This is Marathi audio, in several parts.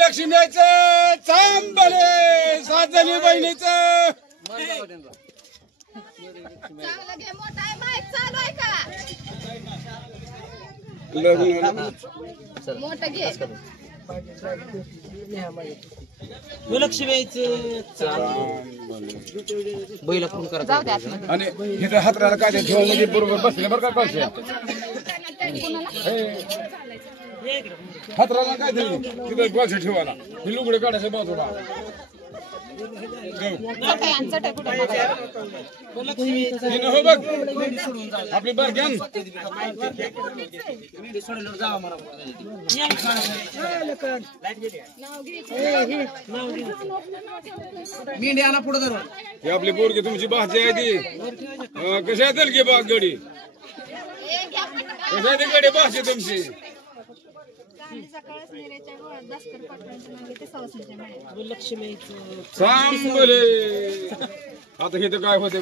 लक्ष्मीचं चांबले साजली बहिणीचं बैला फोन करा आणि इथं हातराला काय ठेवा म्हणजे बरोबर बसले बरं का पैसे हातराला काय तरी तिथं पैसे ठेवायला हे लुगडे काढायचं बाजूला हो बघ आपली बार घ्या मीडियाला पुढे धरून ही आपली पोरगी तुमची भाजी आहे ती कशी आहे की बाग गडी कशी आहे ती गडी भाजी तुमची चांगले आता हे तर काय होते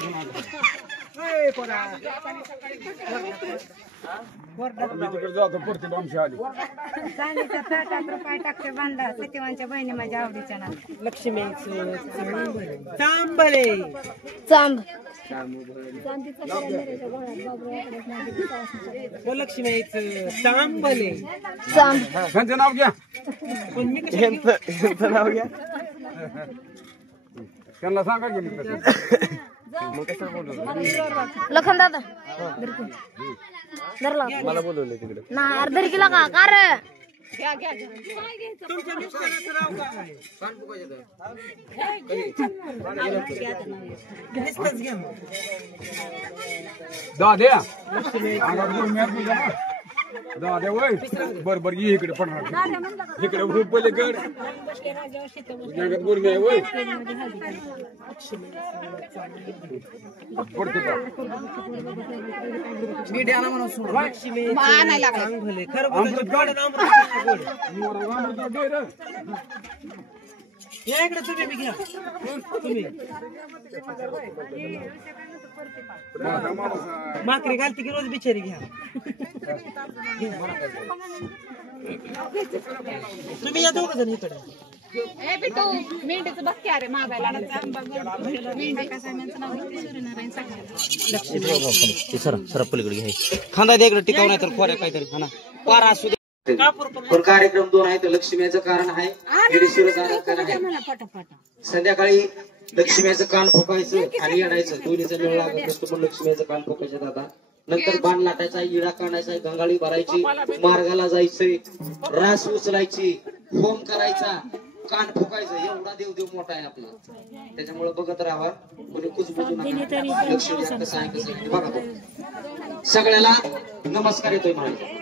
तिकडे जातो परती आमची आली चांदीचा ताटात रुपये टाकते बांधा सतीवांच्या बहिणी माझ्या आवडीच्या ना लक्ष्मी चांबले चांब लक्ष्मीचं चांबले चांब त्यांचं नाव घ्या नाव घ्या त्यांना सांगा की लखन दादा मला बोलवलं तिकडे ना अर्धा किलो का कार तुमच्या मिस्टराचं नाव काय दाद्या दाद्या वय बर बर ये इकडे पडणार इकडे पलीकड गुरमी आहे वय पडतो मीडियाला म्हणून चांगले खरं या इकडे तुम्ही बी घ्या तुम्ही माकरी घालते की रोज बिचारी घ्या तुम्ही या दोघ जण इकडे सर पलीकडे घ्या खांदा द्या इकडे टिकाव नाही तर खोऱ्या काहीतरी हा ना पारा असू पण कार्यक्रम दोन आहे तर लक्ष्मीचं कारण आहे संध्याकाळी लक्ष्मीचं कान फुकायचं आणि येणायचं दोन्हीचं मेळ लागत असतो पण लक्ष्मीचं कान फुकायचं दादा नंतर बाण लाटायचा इडा काढायचा गंगाळी भरायची मार्गाला जायचंय रास उचलायची होम करायचा कान फुकायचं एवढा देव मोठा आहे आपला त्याच्यामुळे बघत राहा कोणी कुजबुजू नका लक्ष्मी कसं आहे कसं आहे बघा तो सगळ्याला नमस्कार येतोय म्हणायचं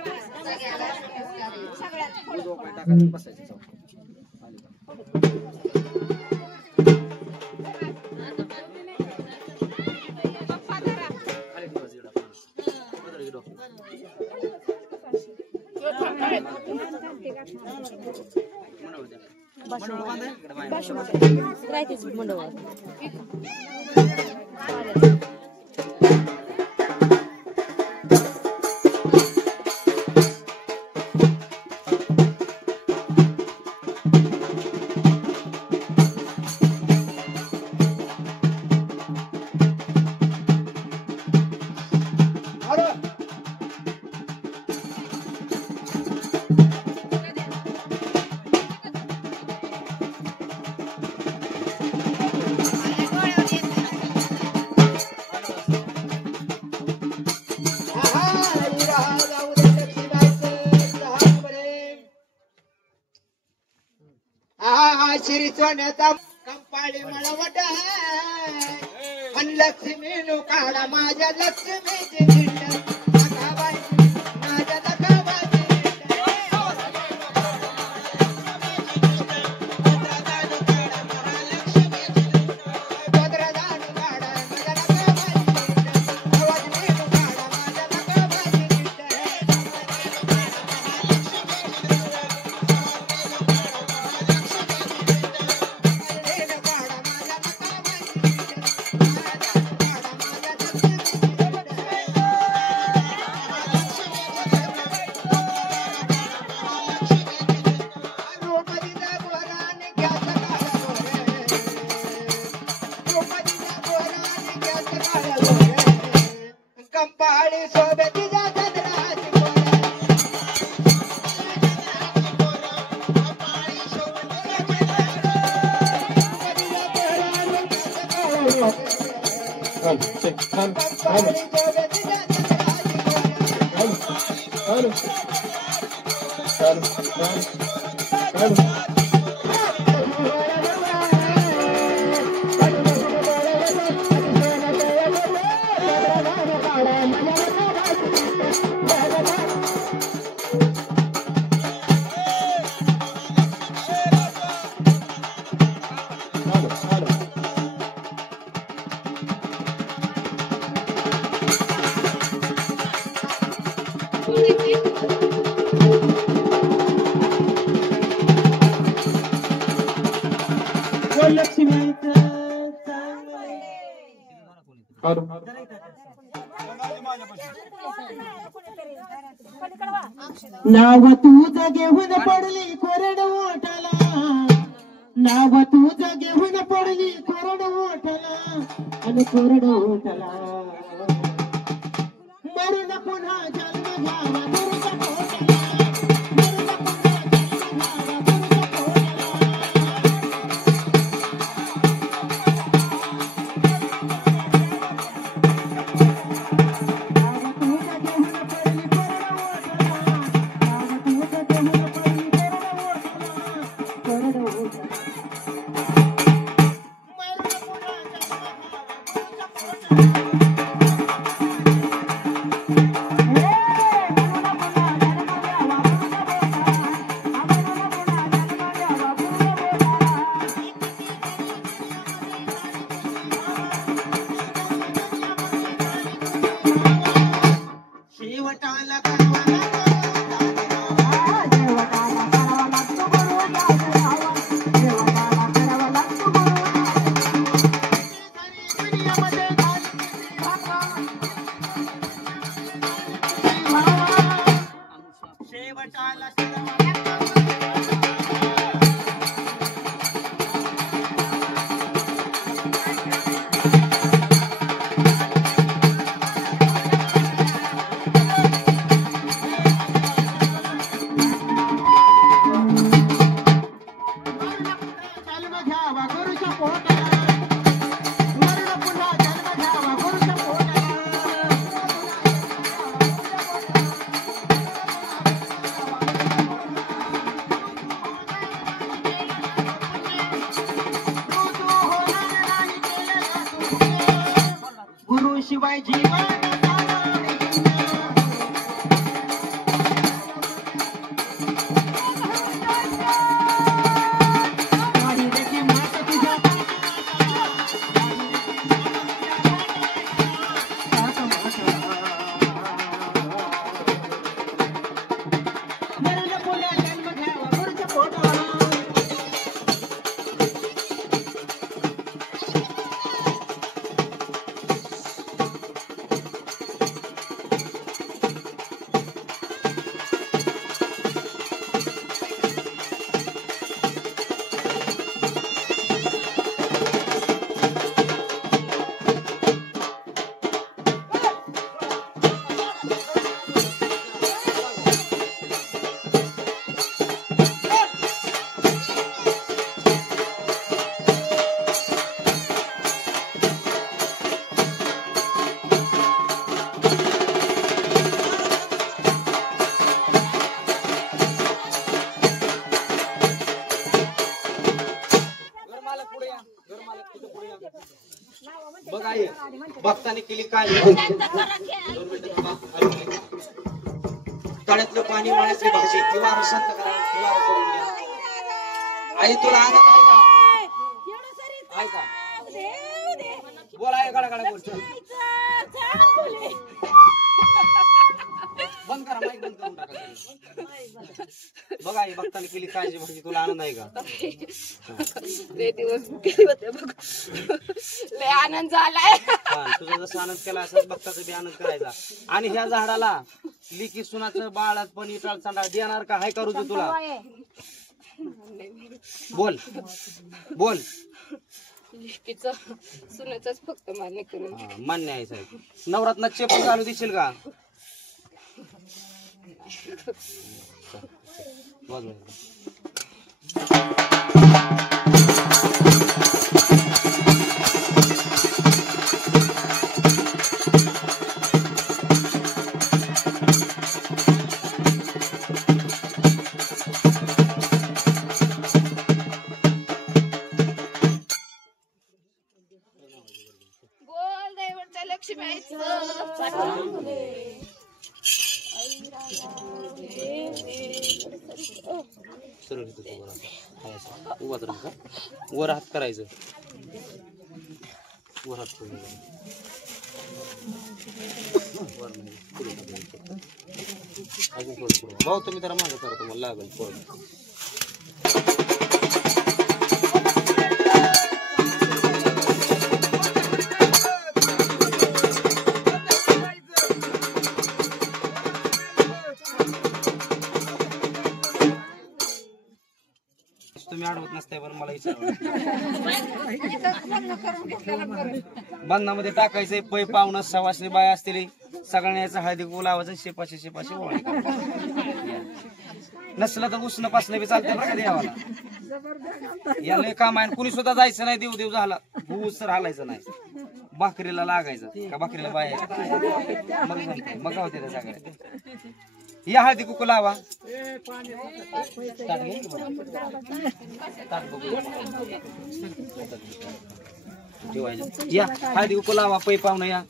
श्री सोन्याचा कंपाळी मळवट आणि लक्ष्मी नो काढा माझ्या लक्ष्मीची भिंड माझ्या नाव तुझं घेऊन पडली कोरड ओठाला, नाव तुझं घेऊन पडली कोरड ओठाला, आणि कोरड ओठाला मरून पुन्हा जन्म घ्यावा गुरुच्या पोटाला, मरून पुन्हा जन्म घ्यावा गुरुच्या शिवाय जीवन भक्ताने केली काय तळ्यातलं पाणी मळ्यातली भाजी किंवा रसात करा किंवा करून घ्या. आई तुला आनंद आहे का बोला आहे गाडा गाडा बोल बंद करा माईक बंद करून टाका. बघा आई भक्ताने केली काळजी भाजी तुला आनंद आहे का? लय दिवस केले होते बघ लय आनंद झालाय. तुझा जसा आनंद केला असं भक्ताचा बी आनंद करायचा. आणि ह्या झाडाला लिकी सुनाचं बाळात पण इटाळ चांडाळ देणार का हाय करू तुला? बोल बोल लिकीचं सुनाचंच फक्त मान्य करून मान्य आहे साहेब. नवरात्रात चेपल घालू देशील का? बघ उभाच राहा वर हात करायचं वर हात करायचं वर नाही पुढे करायचं. अजून थोडं पुढे भाऊ तुम्ही जरा मागं करा तुम्हाला लागेल थोडं. तुम्ही अडवत नसताय पण मला बंधामध्ये टाकायचंय पै पाहुणं सवासणी बाय असतील सगळ्यांना याचं हळदी कुंकू लावायचं शेपाशी शेपाशी ओळी नसलं तर उष्ण पासणं बी चालतंय बरं का देवाला. याला काम आहे कुणी सुद्धा जायचं नाही देव देव झाला भूस तर हालायचं नाही भाकरीला लागायचं का भाकरीला बाय मग जमतंय मग होते त्या सगळ्या. या हळदी कुंकू लावा ठेवायचं या हळदी कुंकू लावा पै पाहुणं या.